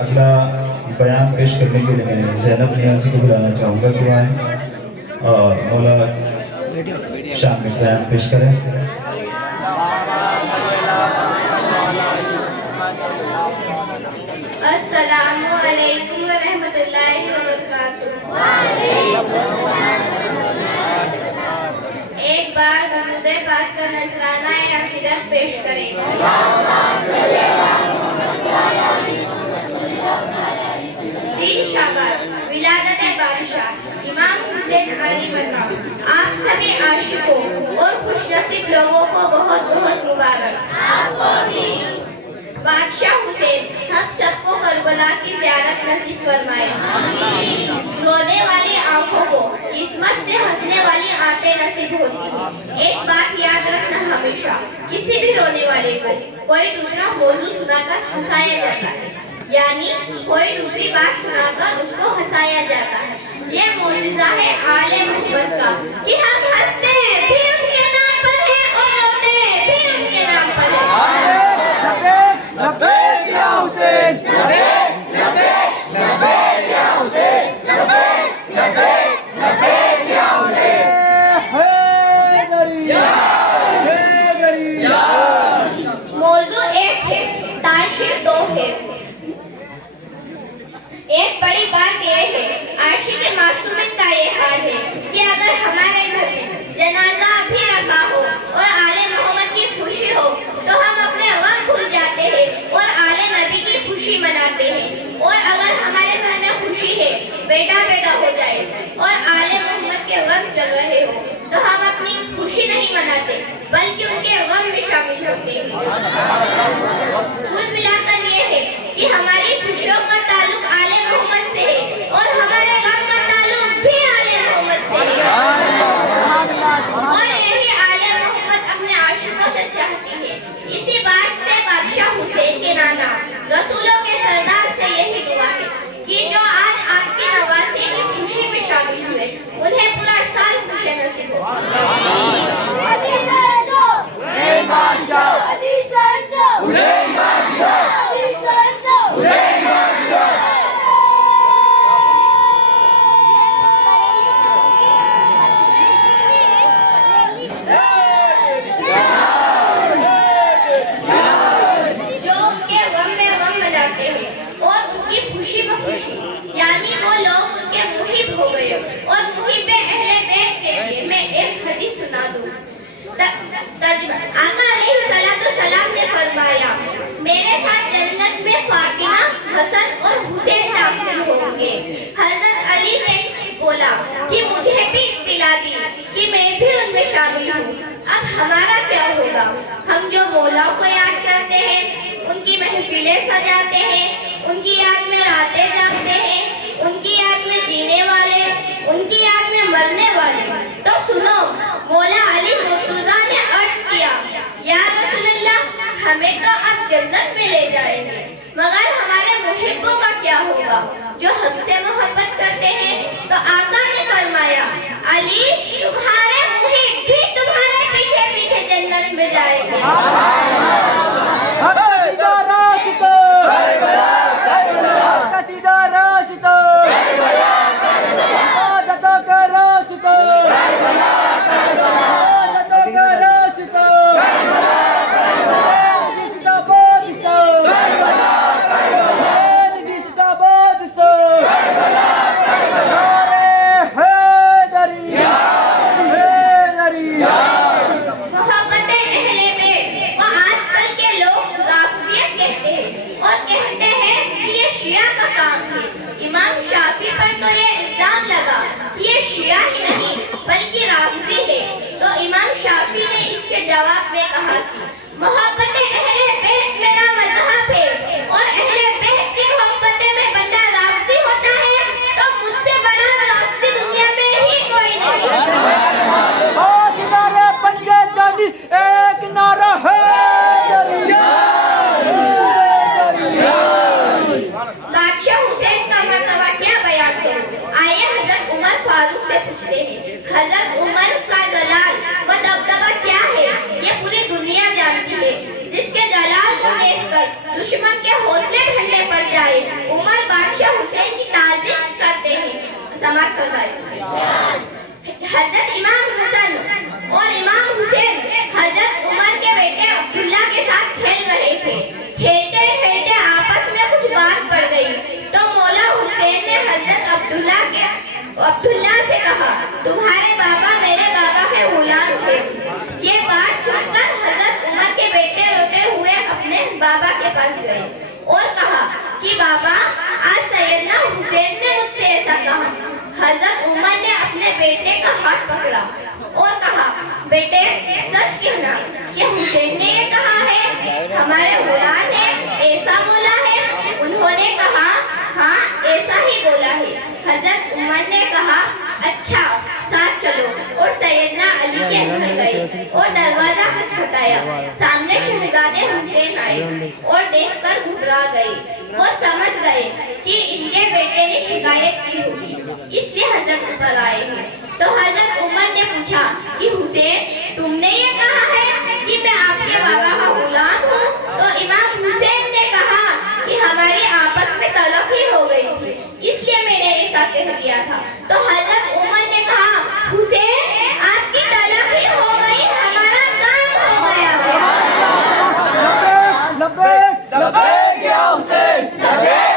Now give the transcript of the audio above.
अगला बयान पेश करने के लिए मैं ज़ैनब नियाज़ी को बुलाना चाहूँगा कि आए और मौला शाम में बयान पेश करें। अस्सलामु अलैकुम व रहमतुल्लाहि व बरकातुहू। एक बार दुरूद पाक का नजराना या अक़ीदत पेश करें। तीन शाबाद विलादत बादशाह इमाम हुसैन अली मन्ना। आप सभी आशिकों और खुशनसीब लोगों को बहुत बहुत मुबारक। बादशाह हुसैन हम सबको करबला की ज़ियारत नसीब फरमाए। रोने वाली आंखों को किस्मत से हंसने वाली आंखें नसीब होती हैं। एक बात याद रखना, हमेशा किसी भी रोने वाले को कोई दूसरा मौजू सुनाकर हंसाया जाता है, यानी कोई दूसरी बात सुनाकर उसको हंसाया जाता है। ये मौजूदा है आले मोहम्मद का कि हम हंसते भी उनके नाम पर है और रोते भी उनके नाम पर है। लब्बैक या हुसैन, लब्बैक लब्बैक लब्बैक या हुसैन, लब्बैक लब्बैक लब्बैक या हुसैन। मौजू एक है, ताशीर दो है। एक बड़ी बात यह है, आशिक़ मासूमिन का ये हाल है कि अगर हमारे घर में जनाजा भी रखा हो और आले मोहम्मद की खुशी हो तो हम अपने गम भूल जाते हैं और आले नबी की खुशी मनाते हैं। और अगर हमारे घर में खुशी है, बेटा पैदा हो जाए और आले मोहम्मद के गम चल रहे हो तो हम अपनी खुशी नहीं मनाते बल्कि उनके गम में शामिल होते हैं। कुल मिलाकर ये है कि हमारी खुशियों का ताल्लुक आले मोहम्मद से है और हमारे गम का ताल्लुक भी आले मोहम्मद से है। और यही आले मोहम्मद अपने आशिकों से चाहती है। इसी बात से बादशाह हुसैन के नाना रसूलों के सरदार से यही दुआ है कि जो आज आपकी नवाज़ी की खुशी में शामिल हुए उन्हें पूरा साल खुशी नसीब हो। खुशी में खुशी, यानी वो लोग उनके मुहिब हो गए। और मुहिब अहले बैत के लिए मैं एक हदीस सुना दूं। तर्जुमा, आका अलैहिस्सलातु सलाम ने फरमाया, मेरे साथ जन्नत में फातिमा, हसन और हुसैन दाखिल होंगे। हजरत अली ने बोला कि मुझे भी इत्तिला दी कि मैं भी उनमें शामिल हूँ। अब हमारा क्या होगा? हम जो मौला को याद करते हैं, उनकी महफिलें सजाते हैं, उनकी याद में रातें जागते हैं, उनकी याद में जीने वाले, उनकी याद में मरने वाले। तो सुनो, मौला अली मुर्तजा ने अर्ज किया, या रसूलल्लाह, हमें तो अब जन्नत में ले जाएंगे, मगर हमारे मुहिब्बों का क्या होगा जो हमसे मोहब्बत करते हैं? तो आका ने फरमाया, अली, तुम्हारे मुहिब भी तुम्हारे पीछे पीछे जन्नत में जाएंगे। इरशाद फरमाए। हजरत इमाम हसन और इमाम हुसैन हजरत उमर के बेटे अब्दुल्ला के साथ खेल रहे थे। खेलते खेलते आपस में कुछ बात पड़ गई तो मौला हुसैन ने हजरत अब्दुल्ला से कहा, तुम्हारे बाबा मेरे बाबा के गुलाम थे। ये बात सुनकर हजरत उमर के बेटे रोते हुए अपने बाबा के पास गए और कहा कि बाबा, आज सैयदना हुसैन ने मुझसे ऐसा कहा। हजरत उमर ने अपने बेटे का हाथ पकड़ा और कहा, बेटे सच कहना कि हुसैन ने ये कहा है हमारे गुलाम है, ऐसा बोला है? उन्होंने कहा, हाँ ऐसा ही बोला है। हजरत उमर ने कहा, अच्छा साथ चलो, और सैयदना अली के घर गए और दरवाजा खटखटाया। सामने शहजादे हुसैन आए और देखकर घबरा गए। वो समझ गए कि इनके बेटे ने शिकायत की होगी, इसलिए हजरत उमर आए हैं। तो हजरत उमर ने पूछा कि हुसैन, तुमने ये कहा है कि मैं आपके बाबा का गुलाम हूँ? तो इमाम हुसैन ने कहा कि हमारी आपस में तलख ही हो गई थी, इसलिए मैंने ऐसा कह दिया था। तो हजरत उमर ने कहा, हुसैन आपकी तलख ही हो गई, हमारा काम हो गया। लब्बैक लब्बैक या हुसैन, लब्बैक